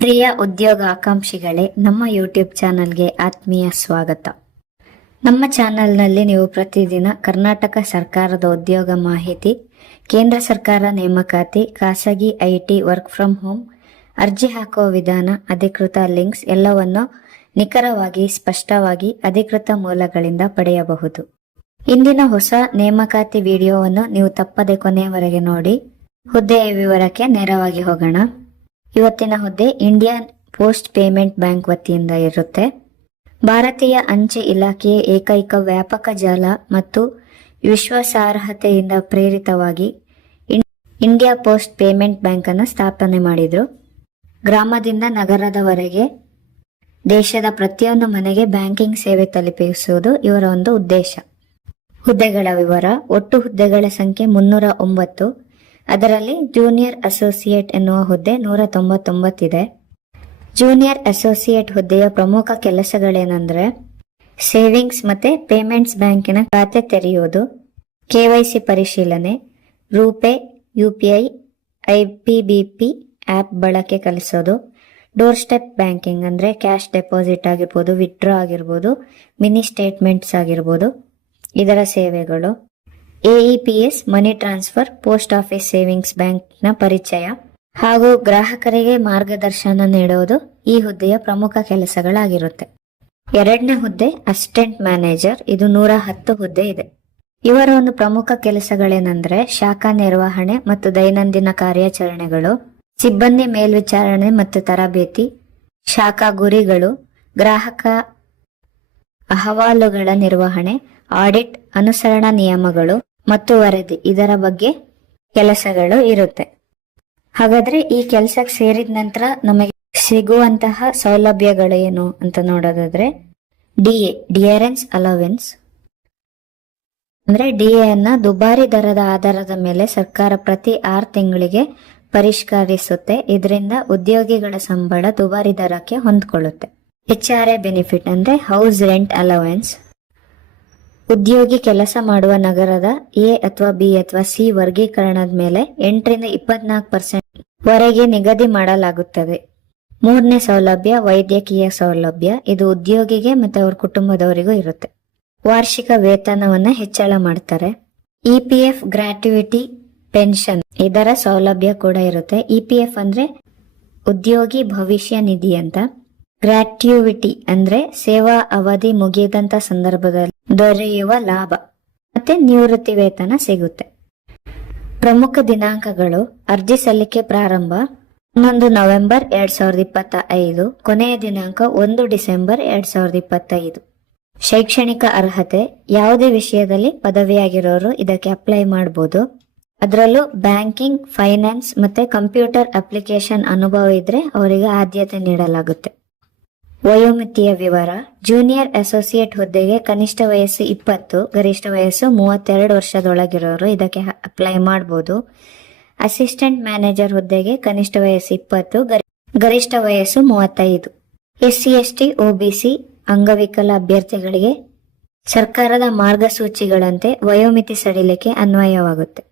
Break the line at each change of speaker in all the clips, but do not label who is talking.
ಪ್ರಿಯ ಉದ್ಯೋಗ ಆಕಾಂಕ್ಷಿಗಳೇ, ನಮ್ಮ ಯೂಟ್ಯೂಬ್ ಚಾನಲ್ಗೆ ಆತ್ಮೀಯ ಸ್ವಾಗತ. ನಮ್ಮ ಚಾನಲ್ನಲ್ಲಿ ನೀವು ಪ್ರತಿದಿನ ಕರ್ನಾಟಕ ಸರ್ಕಾರದ ಉದ್ಯೋಗ ಮಾಹಿತಿ, ಕೇಂದ್ರ ಸರ್ಕಾರ ನೇಮಕಾತಿ, ಖಾಸಗಿ ಐಟಿ, ವರ್ಕ್ ಫ್ರಮ್ ಹೋಮ್, ಅರ್ಜಿ ಹಾಕುವ ವಿಧಾನ, ಅಧಿಕೃತ ಲಿಂಕ್ಸ್ ಎಲ್ಲವನ್ನು ನಿಖರವಾಗಿ, ಸ್ಪಷ್ಟವಾಗಿ, ಅಧಿಕೃತ ಮೂಲಗಳಿಂದ ಪಡೆಯಬಹುದು. ಇಂದಿನ ಹೊಸ ನೇಮಕಾತಿ ವಿಡಿಯೋವನ್ನು ನೀವು ತಪ್ಪದೆ ಕೊನೆಯವರೆಗೆ ನೋಡಿ. ಹುದ್ದೆಯ ವಿವರಕ್ಕೆ ನೇರವಾಗಿ ಹೋಗೋಣ. ಇವತ್ತಿನ ಹುದ್ದೆ ಇಂಡಿಯನ್ ಪೋಸ್ಟ್ ಪೇಮೆಂಟ್ ಬ್ಯಾಂಕ್ ವತಿಯಿಂದ ಇರುತ್ತೆ. ಭಾರತೀಯ ಅಂಚೆ ಇಲಾಖೆಯ ಏಕೈಕ ವ್ಯಾಪಕ ಜಾಲ ಮತ್ತು ವಿಶ್ವಾಸಾರ್ಹತೆಯಿಂದ ಪ್ರೇರಿತವಾಗಿ ಇಂಡಿಯಾ ಪೋಸ್ಟ್ ಪೇಮೆಂಟ್ ಬ್ಯಾಂಕ್ ಅನ್ನು ಸ್ಥಾಪನೆ ಮಾಡಿದ್ರು. ಗ್ರಾಮದಿಂದ ನಗರದವರೆಗೆ ದೇಶದ ಪ್ರತಿಯೊಂದು ಮನೆಗೆ ಬ್ಯಾಂಕಿಂಗ್ ಸೇವೆ ತಲುಪಿಸುವುದು ಇವರ ಒಂದು ಉದ್ದೇಶ. ಹುದ್ದೆಗಳ ವಿವರ, ಒಟ್ಟು ಹುದ್ದೆಗಳ ಸಂಖ್ಯೆ ಮುನ್ನೂರ ಒಂಬತ್ತು. ಅದರಲ್ಲಿ ಜೂನಿಯರ್ ಅಸೋಸಿಯೇಟ್ ಎನ್ನುವ ಹುದ್ದೆ ನೂರ ತೊಂಬತ್ತೊಂಬತ್ತಿದೆ ಜೂನಿಯರ್ ಅಸೋಸಿಯೇಟ್ ಹುದ್ದೆಯ ಪ್ರಮುಖ ಕೆಲಸಗಳೇನೆಂದರೆ ಸೇವಿಂಗ್ಸ್ ಮತ್ತೆ ಪೇಮೆಂಟ್ಸ್ ಬ್ಯಾಂಕಿನ ಖಾತೆ ತೆರೆಯುವುದು ಕೆವೈಸಿ ಪರಿಶೀಲನೆ, ರೂಪೇ ಬಿ ಪಿ, ಆ್ಯಪ್ ಬಳಕೆ ಕಲಿಸೋದು ಡೋರ್ ಸ್ಟೆಪ್ ಬ್ಯಾಂಕಿಂಗ್ ಅಂದ್ರೆ ಕ್ಯಾಶ್ ಡೆಪಾಸಿಟ್ ಆಗಿರ್ಬೋದು ವಿತ್ಡ್ರಾ ಆಗಿರ್ಬೋದು ಮಿನಿ ಸ್ಟೇಟ್ಮೆಂಟ್ಸ್ ಆಗಿರ್ಬೋದು, ಇದರ ಸೇವೆಗಳು. AEPS money transfer, post office savings ಬ್ಯಾಂಕ್ನ ಪರಿಚಯ ಹಾಗೂ ಗ್ರಾಹಕರಿಗೆ ಮಾರ್ಗದರ್ಶನ ನೀಡುವುದು ಈ ಹುದ್ದೆಯ ಪ್ರಮುಖ ಕೆಲಸಗಳಾಗಿರುತ್ತೆ. ಎರಡನೇ ಹುದ್ದೆ ಅಸಿಸ್ಟೆಂಟ್ ಮ್ಯಾನೇಜರ್, ಇದು ನೂರ ಹತ್ತು ಹುದ್ದೆ ಇದೆ. ಇವರ ಒಂದು ಪ್ರಮುಖ ಕೆಲಸಗಳೇನೆಂದರೆ ಶಾಖಾ ನಿರ್ವಹಣೆ ಮತ್ತು ದೈನಂದಿನ ಕಾರ್ಯಾಚರಣೆಗಳು, ಸಿಬ್ಬಂದಿ ಮೇಲ್ವಿಚಾರಣೆ ಮತ್ತು ತರಬೇತಿ, ಶಾಖಾ ಗುರಿಗಳು, ಗ್ರಾಹಕ ಅಹವಾಲುಗಳ ನಿರ್ವಹಣೆ, ಆಡಿಟ್, ಅನುಸರಣಾ ನಿಯಮಗಳು ಮತ್ತು ವರದಿ ಇದರ ಬಗ್ಗೆ ಕೆಲಸಗಳು ಇರುತ್ತೆ. ಹಾಗಾದ್ರೆ ಈ ಕೆಲಸಕ್ಕೆ ಸೇರಿದ ನಂತರ ನಮಗೆ ಸಿಗುವಂತಹ ಸೌಲಭ್ಯಗಳು ಏನು ಅಂತ ನೋಡೋದಾದ್ರೆ, ಡಿ ಎ, ಡಿಯರೆನ್ಸ್ ಅಲವೆನ್ಸ್. ಅಂದ್ರೆ ಡಿ ಅನ್ನ ದುಬಾರಿ ದರದ ಆಧಾರದ ಮೇಲೆ ಸರ್ಕಾರ ಪ್ರತಿ ಆರು ತಿಂಗಳಿಗೆ ಪರಿಷ್ಕರಿಸುತ್ತೆ. ಇದರಿಂದ ಉದ್ಯೋಗಿಗಳ ಸಂಬಳ ದುಬಾರಿ ದರಕ್ಕೆ ಹೊಂದ್ಕೊಳ್ಳುತ್ತೆ. ಎಚ್ ಆರ್ ಎ ಬೆನಿಫಿಟ್ ಅಂದ್ರೆ ಹೌಸ್ ರೆಂಟ್ ಅಲವೆನ್ಸ್. ಉದ್ಯೋಗಿ ಕೆಲಸ ಮಾಡುವ ನಗರದ ಎ ಅಥವಾ ಬಿ ಅಥವಾ ಸಿ ವರ್ಗೀಕರಣದ ಮೇಲೆ ಎಂಟರಿಂದ ಇಪ್ಪತ್ನಾಲ್ಕು ಪರ್ಸೆಂಟ್ ವರೆಗೆ ನಿಗದಿ ಮಾಡಲಾಗುತ್ತದೆ. ಮೂರನೇ ಸೌಲಭ್ಯ ವೈದ್ಯಕೀಯ ಸೌಲಭ್ಯ. ಇದು ಉದ್ಯೋಗಿಗೆ ಮತ್ತು ಅವ್ರ ಕುಟುಂಬದವರಿಗೂ ಇರುತ್ತೆ. ವಾರ್ಷಿಕ ವೇತನವನ್ನ ಹೆಚ್ಚಳ ಮಾಡ್ತಾರೆ. E P F gratuity pension ಇದರ ಸೌಲಭ್ಯ ಕೂಡ ಇರುತ್ತೆ. ಇ ಪಿ ಎಫ್ ಅಂದ್ರೆ ಉದ್ಯೋಗಿ ಭವಿಷ್ಯ ನಿಧಿ ಅಂತ. ಗ್ರಾಟ್ಯುವಿಟಿ ಅಂದ್ರೆ ಸೇವಾ ಅವಧಿ ಮುಗಿದಂತ ಸಂದರ್ಭದಲ್ಲಿ ದೊರೆಯುವ ಲಾಭ. ಮತ್ತೆ ನಿವೃತ್ತಿ ವೇತನ ಸಿಗುತ್ತೆ. ಪ್ರಮುಖ ದಿನಾಂಕಗಳು ಅರ್ಜಿ ಸಲ್ಲಿಕೆ ಪ್ರಾರಂಭ ಹನ್ನೊಂದು ನವೆಂಬರ್ ಎರಡ್ ಸಾವಿರದ ಇಪ್ಪತ್ತ ಐದು ಕೊನೆಯ ದಿನಾಂಕ ಒಂದು ಡಿಸೆಂಬರ್ ಎರಡ್ ಸಾವಿರದ ಇಪ್ಪತ್ತೈದು. ಶೈಕ್ಷಣಿಕ ಅರ್ಹತೆ ಯಾವುದೇ ವಿಷಯದಲ್ಲಿ ಪದವಿಯಾಗಿರೋರು ಇದಕ್ಕೆ ಅಪ್ಲೈ ಮಾಡಬಹುದು ಅದರಲ್ಲೂ ಬ್ಯಾಂಕಿಂಗ್, ಫೈನಾನ್ಸ್ ಮತ್ತೆ ಕಂಪ್ಯೂಟರ್ ಅಪ್ಲಿಕೇಶನ್ ಅನುಭವ ಇದ್ರೆ ಅವರಿಗೆ ಆದ್ಯತೆ ನೀಡಲಾಗುತ್ತೆ. ವಯೋಮಿತಿಯ ವಿವರ, ಜೂನಿಯರ್ ಅಸೋಸಿಯೇಟ್ ಹುದ್ದೆಗೆ ಕನಿಷ್ಠ ವಯಸ್ಸು ಇಪ್ಪತ್ತು, ಗರಿಷ್ಠ ವಯಸ್ಸು ಮೂವತ್ತೆರಡು ವರ್ಷದೊಳಗಿರೋರು ಇದಕ್ಕೆ ಅಪ್ಲೈ ಮಾಡಬಹುದು ಅಸಿಸ್ಟೆಂಟ್ ಮ್ಯಾನೇಜರ್ ಹುದ್ದೆಗೆ ಕನಿಷ್ಠ ವಯಸ್ಸು ಇಪ್ಪತ್ತು, ಗರಿ- ಗರಿಷ್ಠ ವಯಸ್ಸು ಮೂವತ್ತೈದು. ಎಸ್ಸಿ, ಎಸ್ಟಿ ಒಬಿಸಿ ಅಂಗವಿಕಲ ಅಭ್ಯರ್ಥಿಗಳಿಗೆ ಸರ್ಕಾರದ ಮಾರ್ಗಸೂಚಿಗಳಂತೆ ವಯೋಮಿತಿ ಸಡಿಲಿಕೆ ಅನ್ವಯವಾಗುತ್ತೆ.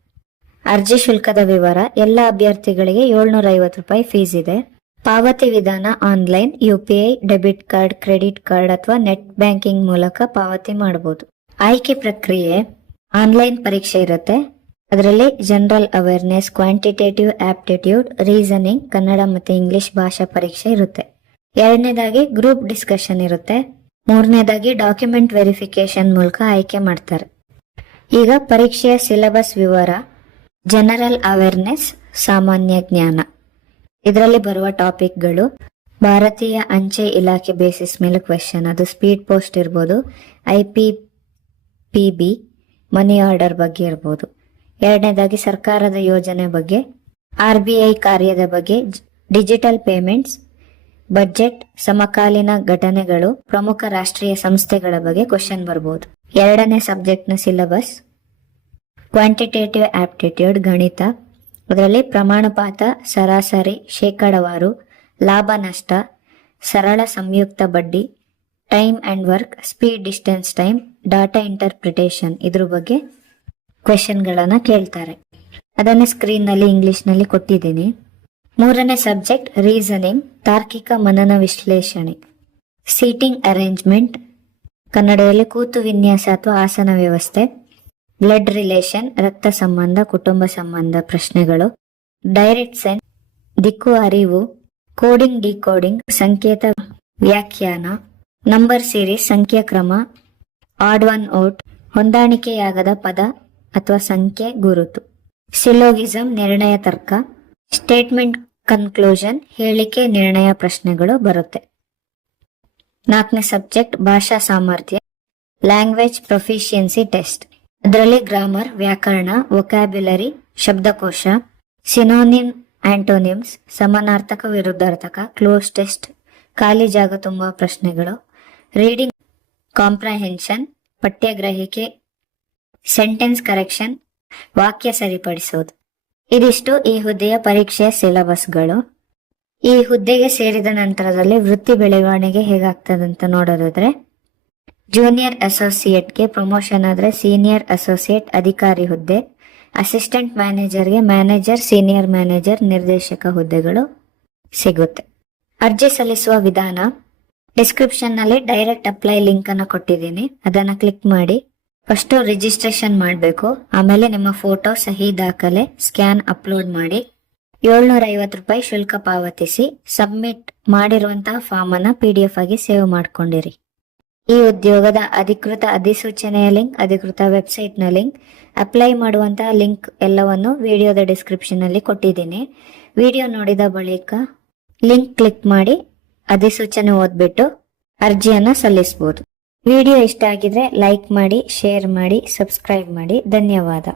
ಅರ್ಜಿ ಶುಲ್ಕದ ವಿವರ, ಎಲ್ಲ ಅಭ್ಯರ್ಥಿಗಳಿಗೆ ಏಳ್ನೂರ ಐವತ್ತು ರೂಪಾಯಿ ಫೀಸ್ ಇದೆ. ಪಾವತಿ ವಿಧಾನ online UPI debit card, credit card ಅಥವಾ ನೆಟ್ ಬ್ಯಾಂಕಿಂಗ್ ಮೂಲಕ ಪಾವತಿ ಮಾಡಬಹುದು. ಆಯ್ಕೆ ಪ್ರಕ್ರಿಯೆ ಆನ್ಲೈನ್ ಪರೀಕ್ಷೆ ಇರುತ್ತೆ. ಅದರಲ್ಲಿ general awareness, quantitative aptitude, reasoning, Kannada ಮತ್ತು ಇಂಗ್ಲಿಷ್ ಭಾಷಾ ಪರೀಕ್ಷೆ ಇರುತ್ತೆ. ಎರಡನೇದಾಗಿ ಗ್ರೂಪ್ ಡಿಸ್ಕಷನ್ ಇರುತ್ತೆ. ಮೂರನೇದಾಗಿ ಡಾಕ್ಯುಮೆಂಟ್ ವೆರಿಫಿಕೇಶನ್ ಮೂಲಕ ಆಯ್ಕೆ ಮಾಡ್ತಾರೆ. ಈಗ ಪರೀಕ್ಷೆಯ ಸಿಲೆಬಸ್ ವಿವರ, ಜನರಲ್ ಅವೇರ್ನೆಸ್, ಸಾಮಾನ್ಯ ಜ್ಞಾನ. ಇದರಲ್ಲಿ ಬರುವ ಟಾಪಿಕ್ಗಳು ಭಾರತೀಯ ಅಂಚೆ ಇಲಾಖೆ ಬೇಸಿಸ್ ಮೇಲೆ ಕ್ವೆಶನ್ ಅದು ಸ್ಪೀಡ್ ಪೋಸ್ಟ್ ಇರ್ಬೋದು I P P B money order ಬಗ್ಗೆ ಇರ್ಬೋದು. ಎರಡನೇದಾಗಿ ಸರ್ಕಾರದ ಯೋಜನೆ ಬಗ್ಗೆ ಆರ್ ಬಿ ಐ ಕಾರ್ಯದ ಬಗ್ಗೆ ಡಿಜಿಟಲ್ ಪೇಮೆಂಟ್ಸ್ ಬಜೆಟ್ ಸಮಕಾಲೀನ ಘಟನೆಗಳು, ಪ್ರಮುಖ ರಾಷ್ಟ್ರೀಯ ಸಂಸ್ಥೆಗಳ ಬಗ್ಗೆ ಕ್ವಶನ್ ಬರ್ಬೋದು. ಎರಡನೇ ಸಬ್ಜೆಕ್ಟ್ನ ಸಿಲೆಬಸ್ ಕ್ವಾಂಟಿಟೇಟಿವ್ ಆಪ್ಟಿಟ್ಯೂಡ್ ಗಣಿತ ಅದರಲ್ಲಿ ಪ್ರಮಾಣಪಾತ, ಸರಾಸರಿ, ಶೇಕಡವಾರು, ಲಾಭ ನಷ್ಟ, ಸರಳ ಸಂಯುಕ್ತ ಬಡ್ಡಿ, time and work, speed distance time, data interpretation ಇದ್ರ ಬಗ್ಗೆ ಕ್ವೆಶನ್ಗಳನ್ನು ಕೇಳ್ತಾರೆ. ಅದನ್ನೇ ಸ್ಕ್ರೀನ್ನಲ್ಲಿ ಇಂಗ್ಲಿಷ್ನಲ್ಲಿ ಕೊಟ್ಟಿದ್ದೀನಿ. ಮೂರನೇ ಸಬ್ಜೆಕ್ಟ್ ರೀಸನಿಂಗ್ ತಾರ್ಕಿಕ ಮನನ ವಿಶ್ಲೇಷಣೆ. ಸೀಟಿಂಗ್ ಅರೇಂಜ್ಮೆಂಟ್ ಕನ್ನಡದಲ್ಲಿ ಕೂತು ವಿನ್ಯಾಸ ಅಥವಾ ಆಸನ ವ್ಯವಸ್ಥೆ. ಬ್ಲಡ್ ರಿಲೇಷನ್, ರಕ್ತ ಸಂಬಂಧ, ಕುಟುಂಬ ಸಂಬಂಧ ಪ್ರಶ್ನೆಗಳು, ಡೈರೆಕ್ಟ್ ಸೆನ್, ದಿಕ್ಕು ಅರಿವು, ಕೋಡಿಂಗ್, ಡಿಕೋಡಿಂಗ್, ಸಂಕೇತ ವ್ಯಾಖ್ಯಾನ, ನಂಬರ್ ಸೀರೀಸ್ ಸಂಖ್ಯಾ ಕ್ರಮ, ಆಡ್ ಒನ್ ಔಟ್, ಹೊಂದಾಣಿಕೆಯಾಗದ ಪದ ಅಥವಾ ಸಂಖ್ಯೆ ಗುರುತು, ಸಿಲೋಗಿಸಂ, ನಿರ್ಣಯ ತರ್ಕ, ಸ್ಟೇಟ್ಮೆಂಟ್ ಕನ್ಕ್ಲೂಷನ್, ಹೇಳಿಕೆ, ನಿರ್ಣಯ ಪ್ರಶ್ನೆಗಳು ಬರುತ್ತೆ. ನಾಲ್ಕನೇ ಸಬ್ಜೆಕ್ಟ್, ಭಾಷಾ ಸಾಮರ್ಥ್ಯ, ಲ್ಯಾಂಗ್ವೇಜ್ ಪ್ರೊಫಿಷಿಯನ್ಸಿ ಟೆಸ್ಟ್. ಅದರಲ್ಲಿ ಗ್ರಾಮರ್, ವ್ಯಾಕರಣ, ವೊಕ್ಯಾಬ್ಯುಲರಿ, ಶಬ್ದಕೋಶ, ಸಿನೋನಿಮ್ ಆಂಟೋನಿಮ್ಸ್, ಸಮಾನಾರ್ಥಕ ವಿರುದ್ಧಾರ್ಥಕ, ಕ್ಲೋಸ್ ಟೆಸ್ಟ್, ಖಾಲಿ ಜಾಗ ತುಂಬುವ ಪ್ರಶ್ನೆಗಳು, ರೀಡಿಂಗ್ ಕಾಂಪ್ರಹೆನ್ಷನ್, ಪಠ್ಯಗ್ರಹಿಕೆ, ಸೆಂಟೆನ್ಸ್ ಕರೆಕ್ಷನ್, ವಾಕ್ಯ ಸರಿಪಡಿಸೋದು ಇದಿಷ್ಟು ಈ ಹುದ್ದೆಯ ಪರೀಕ್ಷೆಯ ಸಿಲೆಬಸ್ಗಳು. ಈ ಹುದ್ದೆಗೆ ಸೇರಿದ ನಂತರದಲ್ಲಿ ವೃತ್ತಿ ಬೆಳವಣಿಗೆ ಹೇಗಾಗ್ತದಂತ ನೋಡೋದಾದ್ರೆ ಜೂನಿಯರ್ ಅಸೋಸಿಯೇಟ್ಗೆ ಪ್ರಮೋಷನ್ ಆದರೆ ಸೀನಿಯರ್ ಅಸೋಸಿಯೇಟ್ ಅಧಿಕಾರಿ ಹುದ್ದೆ. ಅಸಿಸ್ಟೆಂಟ್ ಮ್ಯಾನೇಜರ್ಗೆ ಮ್ಯಾನೇಜರ್ ಸೀನಿಯರ್ ಮ್ಯಾನೇಜರ್ ನಿರ್ದೇಶಕ ಹುದ್ದೆಗಳು ಸಿಗುತ್ತೆ. ಅರ್ಜಿ ಸಲ್ಲಿಸುವ ವಿಧಾನ. ಡಿಸ್ಕ್ರಿಪ್ಷನ್ನಲ್ಲಿ ಡೈರೆಕ್ಟ್ ಅಪ್ಲೈ ಲಿಂಕನ್ನು ಕೊಟ್ಟಿದ್ದೀನಿ. ಅದನ್ನು ಕ್ಲಿಕ್ ಮಾಡಿ. ಫಸ್ಟು ರಿಜಿಸ್ಟ್ರೇಷನ್ ಮಾಡಬೇಕು. ಆಮೇಲೆ ನಿಮ್ಮ ಫೋಟೋ ಸಹಿ ದಾಖಲೆ ಸ್ಕ್ಯಾನ್ ಅಪ್ಲೋಡ್ ಮಾಡಿ. ಏಳ್ನೂರ ಐವತ್ತು ರೂಪಾಯಿ ಶುಲ್ಕ ಪಾವತಿಸಿ. ಸಬ್ಮಿಟ್ ಮಾಡಿರುವಂತಹ ಫಾರ್ಮನ್ನು ಪಿ ಡಿ ಎಫ್ ಆಗಿ ಸೇವ್ ಮಾಡ್ಕೊಂಡಿರಿ. ಈ ಉದ್ಯೋಗದ ಅಧಿಕೃತ ಅಧಿಸೂಚನೆಯ ಲಿಂಕ್, ಅಧಿಕೃತ ವೆಬ್ಸೈಟ್ನ ಲಿಂಕ್, ಅಪ್ಲೈ ಮಾಡುವಂತಹ ಲಿಂಕ್ ಎಲ್ಲವನ್ನು ವಿಡಿಯೋದ ಡಿಸ್ಕ್ರಿಪ್ಷನ್ ಅಲ್ಲಿ ಕೊಟ್ಟಿದ್ದೀನಿ. ವಿಡಿಯೋ ನೋಡಿದ ಬಳಿಕ ಲಿಂಕ್ ಕ್ಲಿಕ್ ಮಾಡಿ ಅಧಿಸೂಚನೆ ಓದ್ಬಿಟ್ಟು ಅರ್ಜಿಯನ್ನು ಸಲ್ಲಿಸಬಹುದು ವಿಡಿಯೋ ಇಷ್ಟ ಆಗಿದ್ರೆ ಲೈಕ್ ಮಾಡಿ, ಶೇರ್ ಮಾಡಿ, ಸಬ್ಸ್ಕ್ರೈಬ್ ಮಾಡಿ. ಧನ್ಯವಾದ.